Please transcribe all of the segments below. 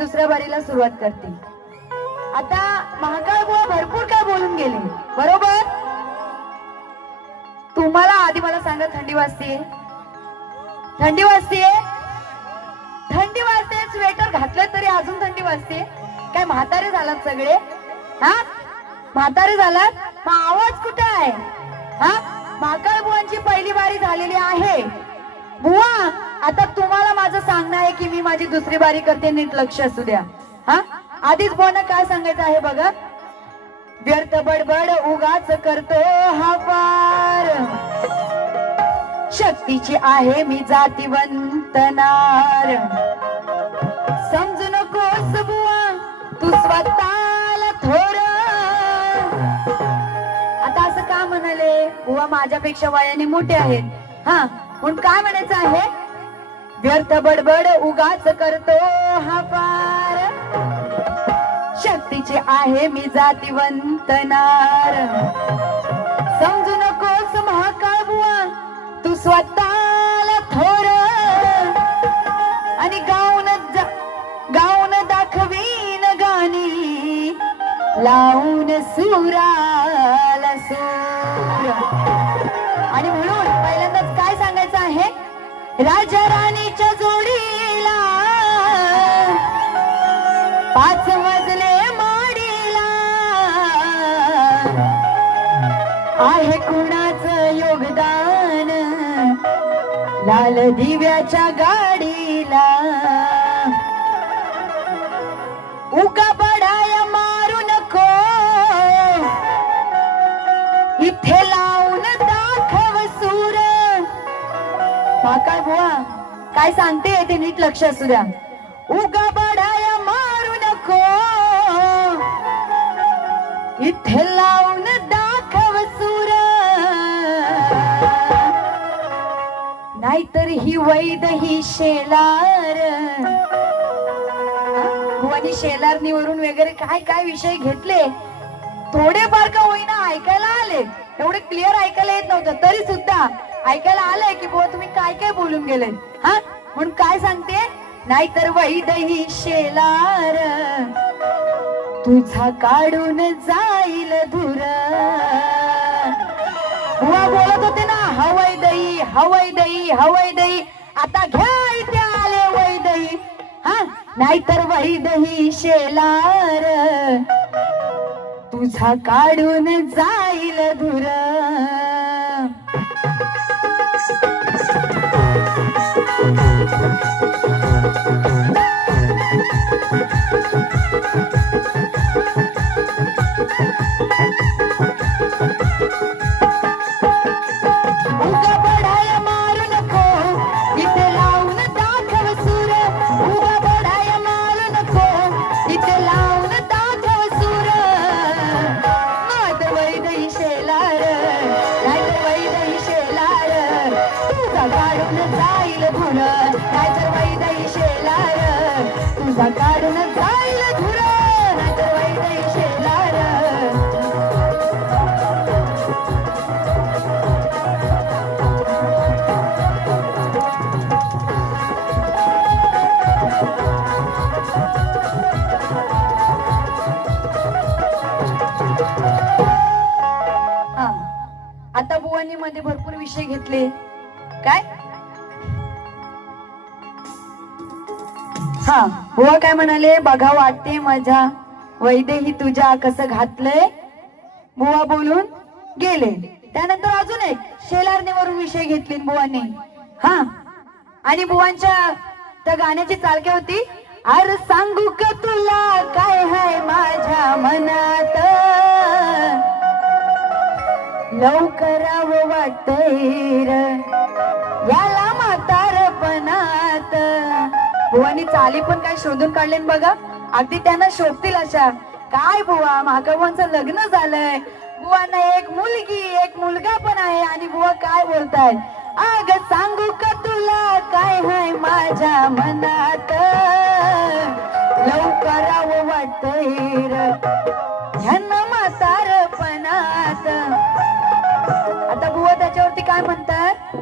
दुसऱ्या बारीला सुरुवात करते. आता महाकाळ बुवा भरपूर काय बोलून गेले, बरोबर? तुम्हाला आधी मला सांगा, थंडी वाजतीये? थंडी वाजतीये? थंडी वाजते, स्वेटर घातलं तरी अजून थंडी वाजते. काय म्हातारे झालात सगळे? हा, म्हातारे झालात? मग आवाज कुठे आहे? हा, महाकाळ बुवांची पहिली बारी झालेली आहे. बुवा, आता तुम्हाला माझं सांगणं आहे की मी माझी दुसरी बारी करते, नीट लक्ष असू द्या. हा, आधीच बुवांना काय सांगायचं आहे बघा. व्यर्थ बडबड उगाच करतो हा पार, शक्तीची आहे मी जातीवंत नार. समजू नकोस बुवा तू स्वतःला थोर. आता असं का म्हणाले? बुवा माझ्यापेक्षा वयाने मोठे आहेत. हा, म्हणून काय म्हणायचं आहे? व्यर्थ बडबड उगाच करतो हा पार, शक्तीचे आहे मी जातीवंत नार. समजू नकोस महाकाळ बुवा तू स्वतःला थोर, आणि गाऊन दाखवीन गाणी लावून सुराला सूर. आणि म्हणून पहिल्यांदाच काय सांगायचं आहे? राजा राणीच्या जोडीला 5 मजले माडीला आहे कुणाचं योगदान, लाल दिव्याच्या गाडीला. उगा बडाया मारू नको, इथे लावून दाखव सूर. महाकाळ बुवा काय सांगते ते नीट लक्ष असू द्या. उगा बडाया मारू नको, इथे लावून दाखव सूर. नाहीतर ही वैद ही शेलार. बुवानी शेलारणीवरून वगैरे काय काय विषय घेतले, थोडेफार का होईना ऐकायला आले. एवढे क्लिअर ऐकायला येत नव्हतं, तरी सुद्धा ऐकायला आलंय की बुवा तुम्ही काय काय बोलून गेले. हा, म्हणून काय सांगते? नाहीतर वैद ही शेलार तुझा काढून जाईल धुर. बुवा बोलत होते ना, हवय दही हवय दही हवय दही, आता घ्या इथे आले वैदही. हा, नाहीतर वैदही शेलार तुझा काढून जाईल धुर. काढून जाईल धुर, नाहीतर वैदही शेलार. आता बुवानी मध्ये भरपूर विषय घेतले. काय? हा, बुवा काय म्हणाले? बघा वाटते माझ्या वैदेही तुझ्या कसं घातलंय. बुवा बोलून गेले. त्यानंतर अजून एक शेलारणीवरून विषय घेतले बुवांनी. हा, आणि बुवांच्या त्या गाण्याची चालके होती. अरे सांगू का तुला काय हाय माझ्या मनात, लवकरावं वाटतंय र याला म्हातारपणात. बुवानी चाली पण काय शोधून काढले बघा, अगदी त्यांना शोभतील अशा. काय बुवा, महाकाळांचं लग्न झालंय, बुवांना एक मुलगी एक मुलगा पण आहे, आणि बुवा काय बोलताय? अग सांगू का तुला काय हाय माझ्या मनात, लवकरावं वाटतंय र ह्यांना म्हातारपणात. आता बुवा त्याच्यावरती काय म्हणतात?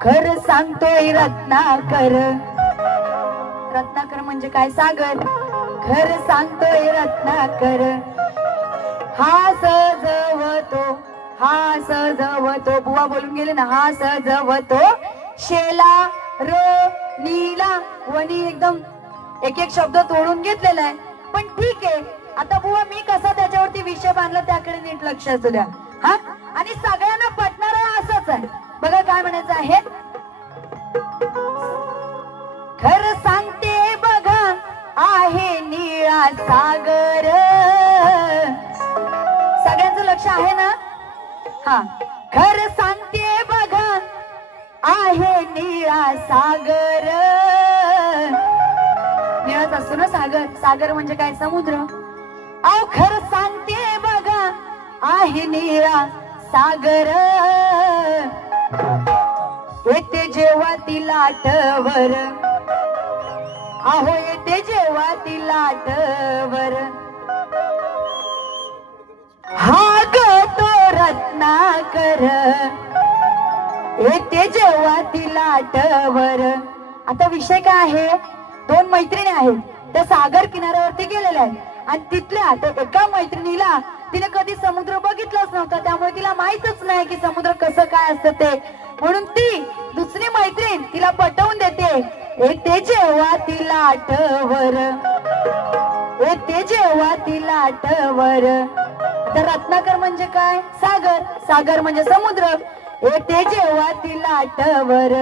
खरं सांगतोय रत्नाकर, रत्नाकर म्हणजे काय सागर. खरं सांगतोय रत्नाकर हा सजवतो, हा सजवतो. बुवा बोलून गेले ना, हा सजवतो शेला रो नीला. वनी एकदम एक एक शब्द तोडून घेतलेला आहे, पण ठीक आहे. आता बुवा मी कसा त्याच्यावरती विषय बांधला त्याकडे नीट लक्ष असू द्या. हा, आणि सगळ्यांना पटणार आहे असंच आहे. बघा काय म्हणायचं आहे. खरं सांगते बघा आहे निळा सागर. सगळ्यांचं लक्ष आहे ना. हा, खरं सांगते बघा आहे निळा सागर. निळाच असतो ना सागर. सागर म्हणजे काय, समुद्र. अहो खरं सांगते बघा आहे निळा सागर. येते जेव्हा ती लाटवर, अहो येते जेव्हा ती लाटवर. हा ग तो रत्नाकर येते जेव्हा ती लाटवर. आता विषय काय आहे, दोन मैत्रिणी आहेत, त्या सागर किनाऱ्यावरती गेलेल्या आहेत. आणि तिथल्या एका मैत्रिणीला तिने कधी समुद्र बघितलाच नव्हता, त्यामुळे तिला माहितच नाही की समुद्र कसं काय असतं ते. म्हणून ती दुसरी मैत्रीण तिला पटवून देते, येते जेव्हा ती लाटवर, येते जेव्हा ती लाटवर. तर रत्नाकर म्हणजे काय, सागर. सागर म्हणजे समुद्र. येते जेव्हा ती लाटवर.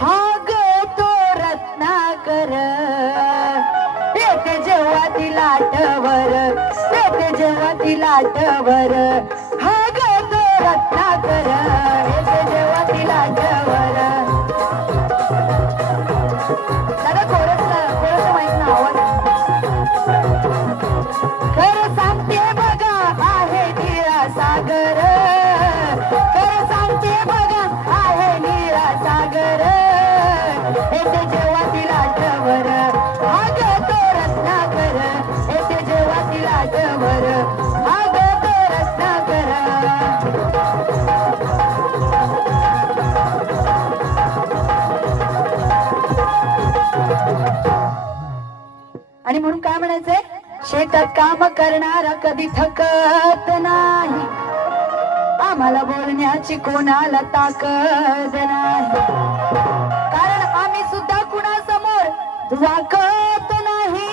हा ग तो रत्नाकर येते जेव्हा ती लाटवर, येते जेव्हा ती लाटवर. हा ग तो रत्नाकर येते जेव्हा ती लाटवर. दादा कोरस माहित ना आवाज. खरं सांगते बघा आहे निळा सागर. खरं सांगते बघा आहे निळा सागर. येते जेव्हा ती लाटवर. हा ग तो रत्नाकर येते जेव्हा ती लाटवर. हा ग तो रत्नाकर. आणि म्हणून काय म्हणायचंय, शेतात काम करणारा कधी थकत नाही, आम्हाला बोलण्याची कोणाला ताकद नाही. कारण आम्ही सुद्धा कुणासमोर वाकत नाही.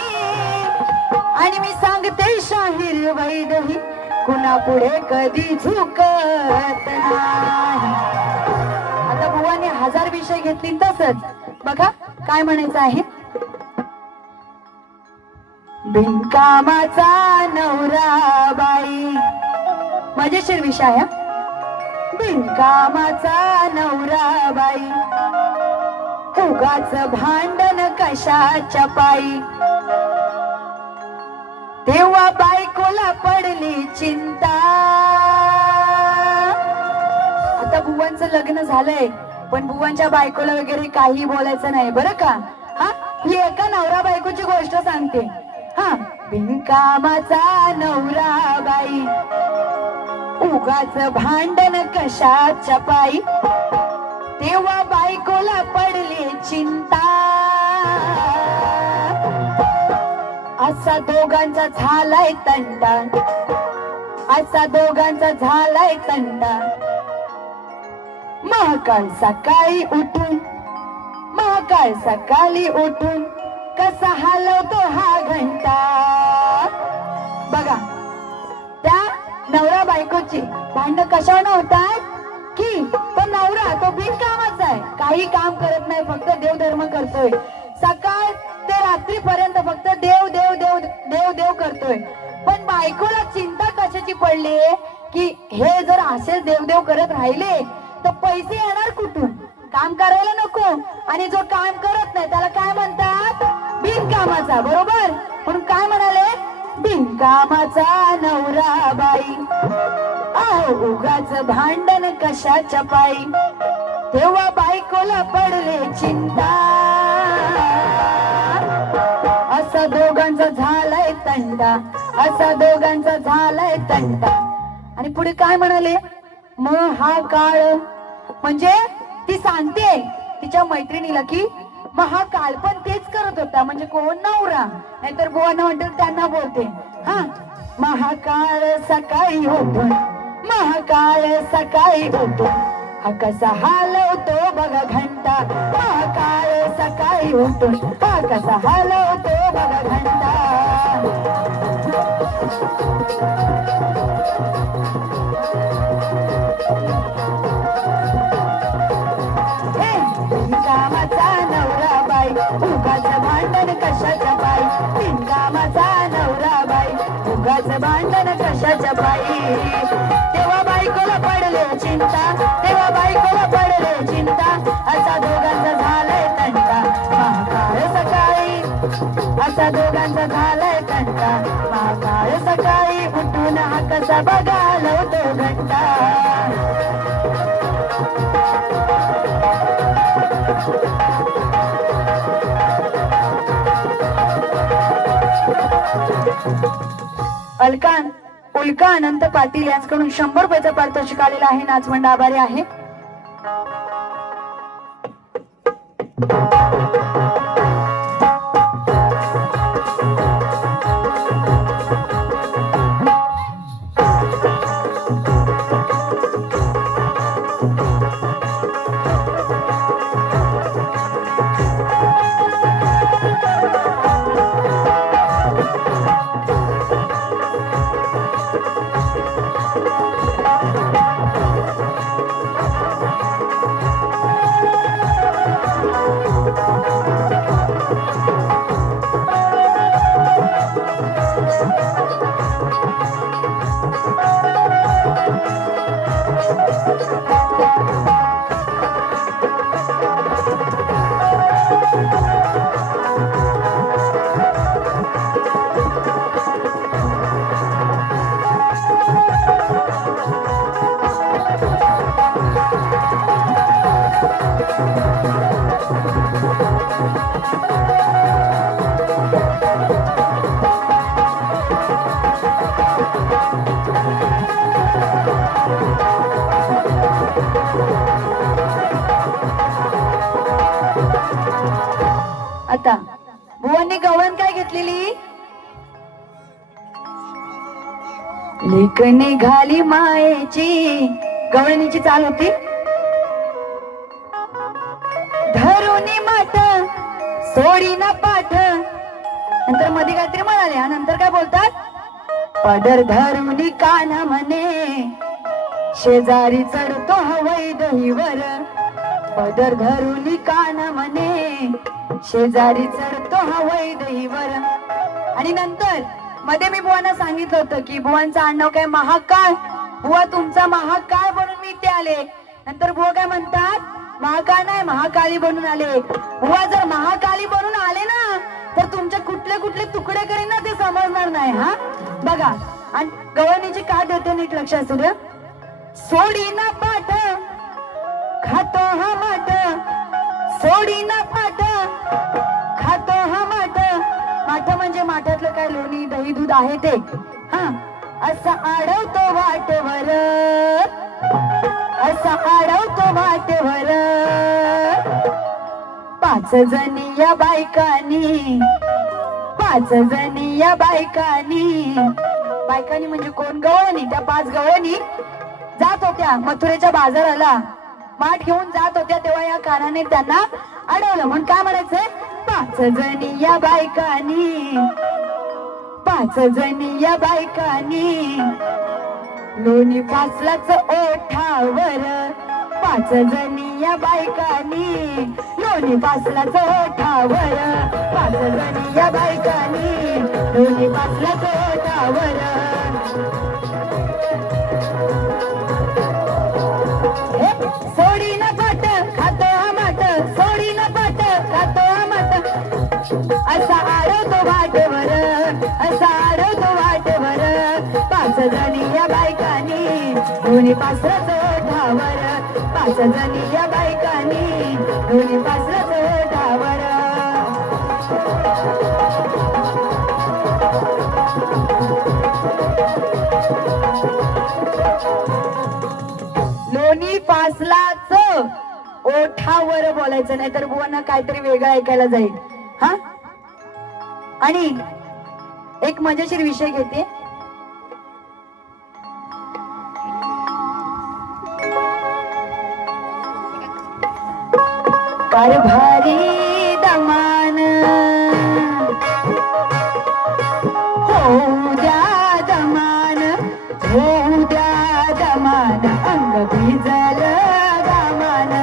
आणि मी सांगते शाहीर वैदही कुणा पुढे कधी झुकत नाही. आता बुवाने 1000 विषय घेतली तसंच बघा काय म्हणायचं आहे. बिनकामाचा नवरा बाई, मजेशीर विषय आहे. बिनकामाचा नवरा बाई, उगाच भांडण कशाच्या पायी. तेव्हा बायकोला पडली चिंता. आता बुवांचं लग्न झालंय, पण बुवांच्या बायकोला वगैरे काही बोलायचं नाही बरं का. हा, ही एका नवरा बायकोची गोष्ट सांगते. हा, बिनकामाचा नवरा बाई, उगाच भांडण कशाच्या पायी. तेव्हा बायकोला पडली चिंता. असा दोघांचा झालाय तंटा, असा दोघांचा झालाय तंटा. महाकाळ सकाळी उठून, महाकाळ सकाळी उठून कसा हलवतो हा घंटा. बघा त्या नवरा बायकोची भांडण कशावर होतात की तो नवरा तो बिनकामाचा आहे, काही काम करत नाही, फक्त देवधर्म करतोय. सकाळ ते रात्रीपर्यंत फक्त देव देव देव देव देव करतोय. पण बायकोला चिंता कशाची पडली की हे जर असेच देवदेव करत राहिले तर पैसे येणार कुठून, काम करायला नको. आणि जो काम करत नाही त्याला काय म्हणतात, बिनकामाचा. बरोबर. म्हणून काय म्हणाले, बिनकामाचा नवरा बाई, उगाच भांडण कशाच्या पायी. तेव्हा बायकोला पडले चिंता. असा दोघांचा झालाय तंटा, असा दोघांचा झालाय तंटा. आणि पुढे काय म्हणाले, मग हा काळ म्हणजे ती सांगते तिच्या मैत्रिणीला की महाकाळ पण तेच करत होता, म्हणजे कोण नवरा, नाहीतर बुवानं म्हणतात त्यांना बोलते. हा, महाकाळ सकाळी होतो, महाकाळ सकाळी होतो, हा कसा हलवतो बघा घंटा, महाकाळ सकाळी होतो, हा कसा हलवतो बघा घंटा. बिनकामाचा नवरा बाई, उगाच भांडण कशाच्या बाई, बिनकामाचा नवरा बाई, उगाच भांडण कशाच्या बाई. तेव्हा बायकोला पडले चिंता, तेव्हा बायकोला पडले चिंता, असा दोघांचा झालाय तंटा, महाकाळ सकाळी, असा दोघांचा झालाय तंटा, महाकाळ सकाळी उठून हा कसा बघा लवतो घंटा. अलकान उल्का अनंत पाटील यांच्याकडून 100 रुपयाचा पारितोषिक आलेला आहे. नाचमंड आभारी आहे. आता बुवांनी गवळण काय घेतलेली, लेक निघाली मायेची, गवळणीची चाल होती. धरुनी माठ सोडी ना पाठ, नंतर मध्ये काहीतरी म्हणाले, आणि नंतर काय बोलतात, पदर धरुनी कान म्हणे, शेजारी चढतो हवई दहीवर, पदर धरुनी कान म्हणे, शेजारी चढतो हवई दहीवर. आणि नंतर मध्ये मी बुवांना सांगितलं होतं की बुवांचं आडनाव काय महाकाळ, बुवा तुमचा महाकाळ बनून मी इथे आले. नंतर बुवा काय म्हणतात, महाकाळ नाही महाकाली बनून आले. बुवा जर महाकाली बनून आले ना, तर तुमचे कुठले कुठले तुकडे करीन ना ते समजणार नाही. हा बघा, आणि गवळणीची का देते नीट लक्षात असू द्या. सोडी ना पाठ खातो हा माठ, सोडी ना पाठ खातो हा माठ, माठ म्हणजे माठातलं काय लोणी दही दूध आहे ते. हा, असा आडवतो वाटेवर, असा आडवतो वाटेवर, 5 जणी या बायकानी, 5 जणी या बायकानी, बायकानी म्हणजे कोण, गवळणी. त्या 5 गवळणी जात होत्या मथुरेच्या बाजाराला, माठ घेऊन जात होत्या, तेव्हा या कानाने त्यांना अडवलं. म्हणून काय म्हणायचंय, 5 जणी या बायकानी, 5 जणी या बायकानी, लोणी फासलाच ओठावर, 5 जणी या बायकानी, लोणी फासलाच ओठावर, 5 जणी या बायकानी, लोणी फासलाच ओठावर. सोडी ना पाठ खातो हा माठ, सोडी ना पाठ खातो हा माठ, असा आडवतो वाटेवर, असा आडवतो वाटेवर, 5 जणी या बायकानी, दोन्ही पासराच ओठावर, 5 जणी या बायकानी, दोन्ही पासराच ओठावर. लोणी फासलाच ओठावर बोलायचं, नाही तर बुवांना काहीतरी वेगळं ऐकायला जाईल. हा, आणि एक मजेशीर विषय घेते. कारभारी दमान होऊ द्या दमान, होऊ द्या दमान, अंग भिजल गामान,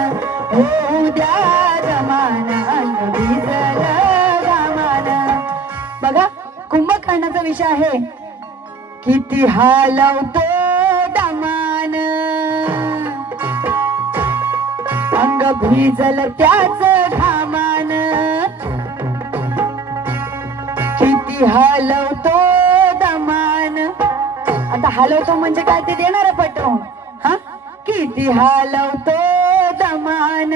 होऊ द्या दमान, अंग भिजल गामान. बघा, कुंभकर्णाचा विषय आहे. किती हालवतो दमान, अंग भिजल त्याच घामान. किती हलवतो दमान. आता हलवतो म्हणजे काय ते देणार पटवून. हा, किती हलवतो दमान,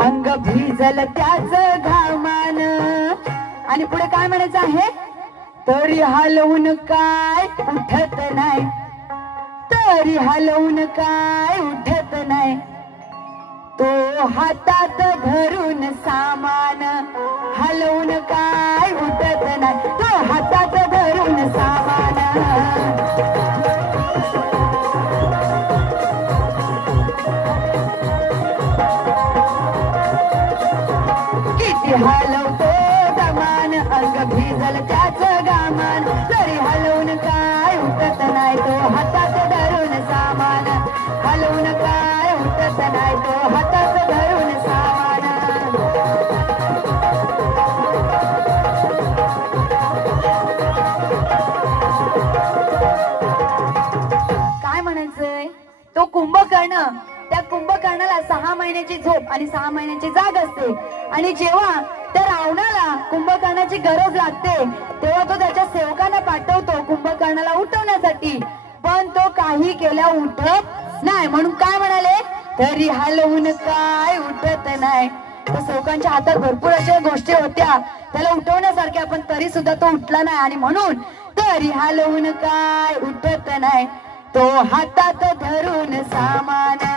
अंग भिजल त्याच घामान. आणि पुढे काय म्हणायचं आहे. तरी हलवून काय उठत नाही, तरी हलवून काय उठत नाही, तो हातात धरून सामान. हलवून काय उठत नाही, तो हातात धरून सामान. किती हलवतो दमान, अंग भिजल त्याच गामान. तरी हलवून काय उठत नाही, तो हातात धरून सामान. हलवून काय उठत नाही, तो हातात धरून सामान. काय म्हणायचंय. तो कुंभकर्ण, त्या कुंभकर्णाला 6 महिन्याची झोप आणि 6 महिन्याची जाग असते. आणि जेव्हा त्या रावणाला कुंभकर्णाची गरज लागते तेव्हा तो त्याच्या सेवकांना पाठवतो कुंभकर्णाला उठवण्यासाठी. पण तो काही केल्या उठत नाही. म्हणून काय म्हणाले. तरी हलवून काय उठत नाही. तर सेवकांच्या हातात भरपूर अशा गोष्टी होत्या त्याला उठवण्यासारख्या, पण तरी सुद्धा तो उठला नाही. आणि म्हणून तरी हलवून काय उठत नाही, तो हातात धरून सामान.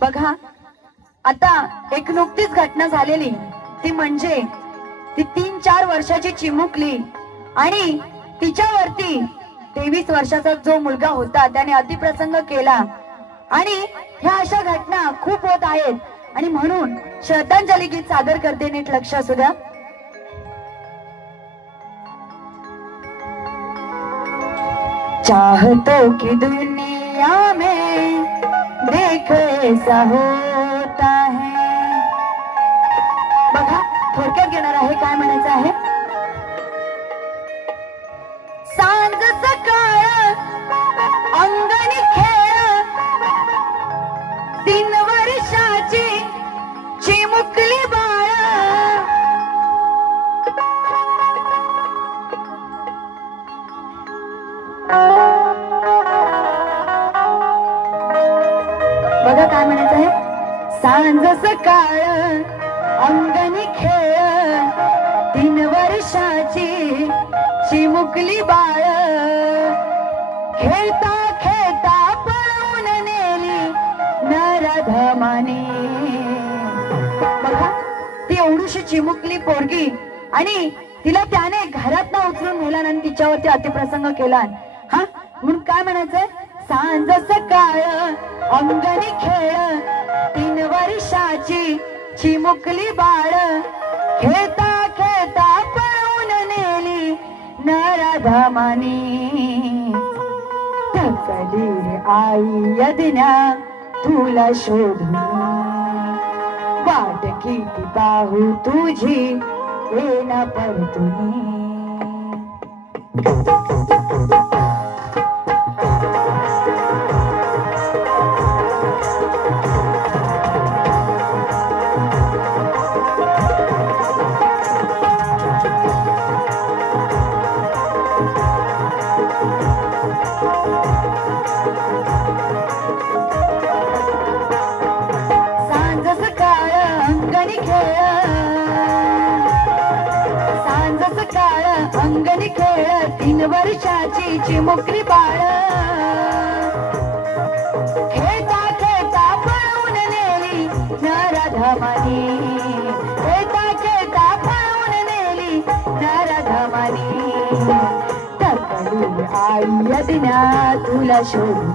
बघा, आता एक नुकतीच घटना झालेली, ती म्हणजे ती 3-4 वर्षाची चिमुकली आणि तिच्यावरती 23 वर्षाचा जो मुलगा होता त्याने अतिप्रसंग केला. आणि ह्या अशा घटना खूप होत आहेत. आणि म्हणून श्रद्धांजली गीत सादर करते, नीट लक्ष असू द्या. चाहतो की दुनिया में देख ऐसा होता है. बघा, थोडक्यात घेणार आहे. काय म्हणायचं आहे. सांज सकाळ अंगणी खेळ, 3 वर्षाची चिमुकली बाळ. बघा काय म्हणायचं आहे. सांज सकाळ अंगणी खेळ, 3 वर्षाची चिमुकली बाळ. खेळता खेळता पळून नेली नराधमाने. बघा, ती एवढीशी चिमुकली पोरगी आणि तिला त्याने घरात ना उचलून नेला आणि तिच्यावरती अतिप्रसंग केला. हा, म्हणून काय म्हणायचंय. सांज सकाळ अंगणी खेळ, 3 वर्षाची चिमुकली बाळ. खेळता खेळता पळून नेली नरा राधा मानी थकली रे आई यदना तुला शोधून वाट किती पाहू तुझी येना परतुनी अंगणी खेळ 3 वर्षाची चिमुकली बाळ खेळता खेळता पळून नेली न राधा मानी खेळता खेळता पळून नेली न राधा मानी थकली आई यदना तुला शोधून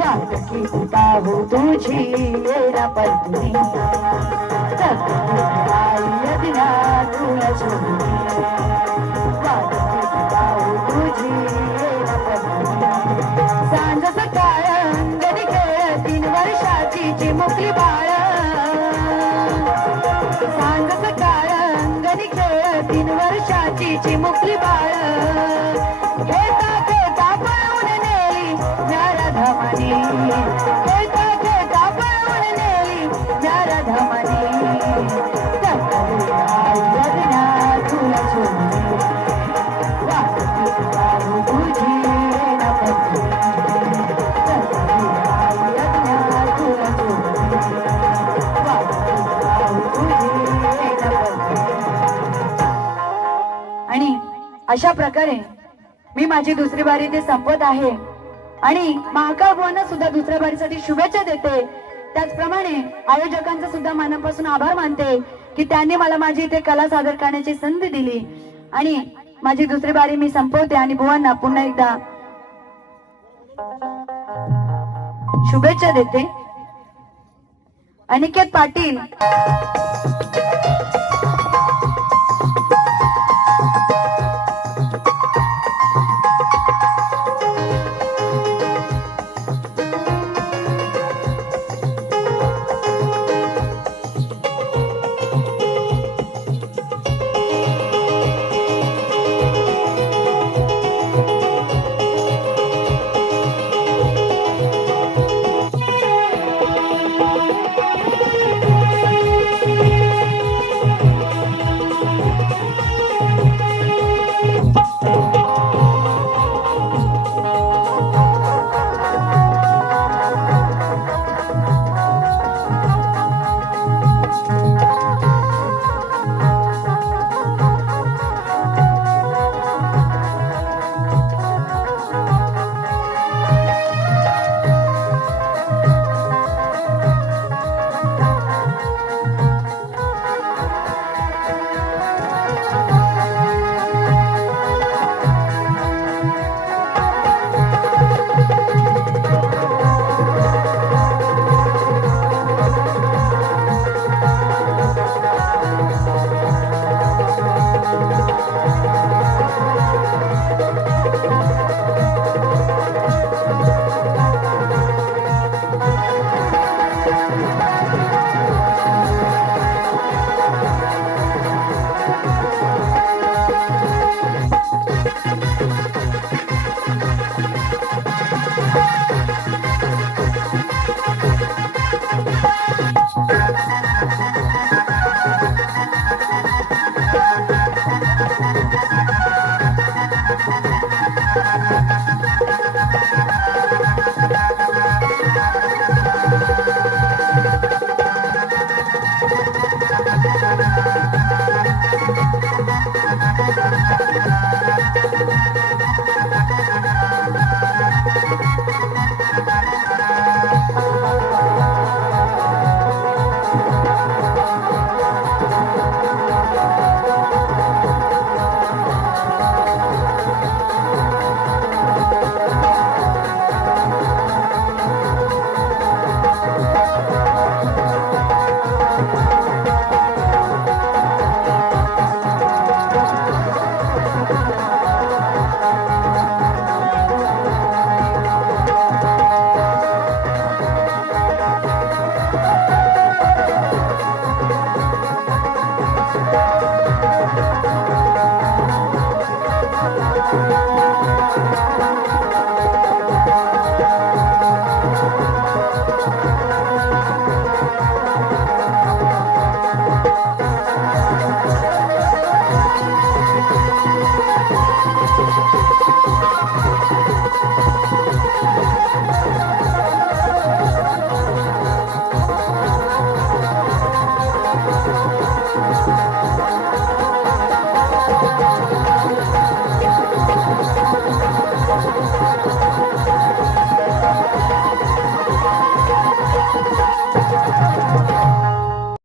वाट किती पाहू तुझी येना परतुनी थकली आई यदना तुला शोधून सांज सकाळ अंगणी खेळ 3 वर्षाची चिमुकली बाळ सांज सकाळ अंगणी खेळ 3 वर्षाची चिमुकली बाळ खेळता खेळता पळून नेली न राधा मानी खेळता खेळता पळून नेली न राधा मानी तुला सोडून आणि अशा प्रकारे मी माझी दुसरी बारी ते संपत आहे आणि महाकाळ बुवांना सुद्धा दुसऱ्या बारीसाठी शुभेच्छा देते. त्याचप्रमाणे आयोजकांचा सुद्धा मनापासून आभार मानते की त्यांनी मला माझी इथे कला सादर करण्याची संधी दिली आणि माझी दुसरी बारी मी संपवते आणि बुवांना पुन्हा एकदा शुभेच्छा देते. अनिकेत पाटील